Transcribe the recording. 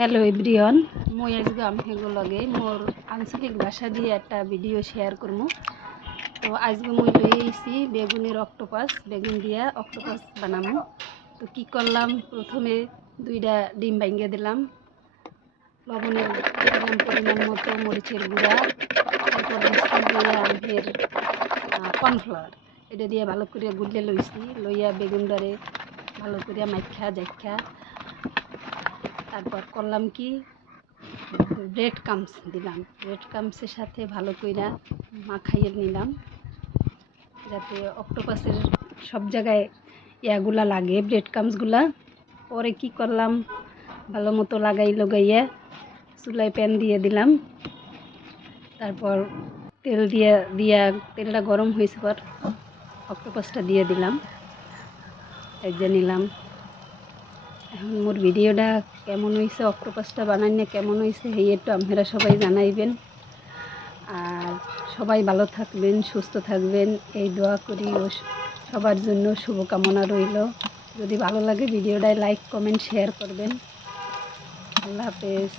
Hello everyone मैं आज आमको लगे मोर आंचलिक भाषा दिए एक भिडियो शेयर करमु। तो आज मैं लई बेगुनेर अक्टोपास बेगुन दिया अक्टोपास बनामु। तो कि करलाम प्रथमे दुईटा डिम भांगे दिलाम, लवणेर दिलाम परिमाण मतो, मरिचेर गुड़ा, तारपर दिচ্ছি आमेर कर्नफ्लावर এটা দিয়ে ভালো করে গুলে লইছি। লইয়া বেগুনটারে ভালো করে মাখা জাখা তারপর করলাম কি ব্রেড ক্রাম্বস দিলাম। ব্রেড ক্রাম্বসের সাথে ভালো করে মাখাইয়ে নিলাম যাতে অক্টোপাসের সব জায়গায় ইয়াগুলা লাগে, ব্রেড ক্রাম্বসগুলা। পরে কি করলাম, ভালো মতো লাগাইয়া চুলায় প্যান দিয়ে দিলাম। তারপর তেল দিয়া তেলটা গরম হয়েছে পর অক্টোপাসটা দিয়ে দিলাম, ভেজে নিলাম। এখন মোর ভিডিওটা কেমন হয়েছে, অক্টোপাসটা বানাইলে কেমন হয়েছে এই একটু আপনারা সবাই জানাইবেন। আর সবাই ভালো থাকবেন, সুস্থ থাকবেন এই দোয়া করি ও সবার জন্য শুভকামনা রইল। যদি ভালো লাগে ভিডিওটায় লাইক কমেন্ট শেয়ার করবেন। আল্লাহ হাফেজ।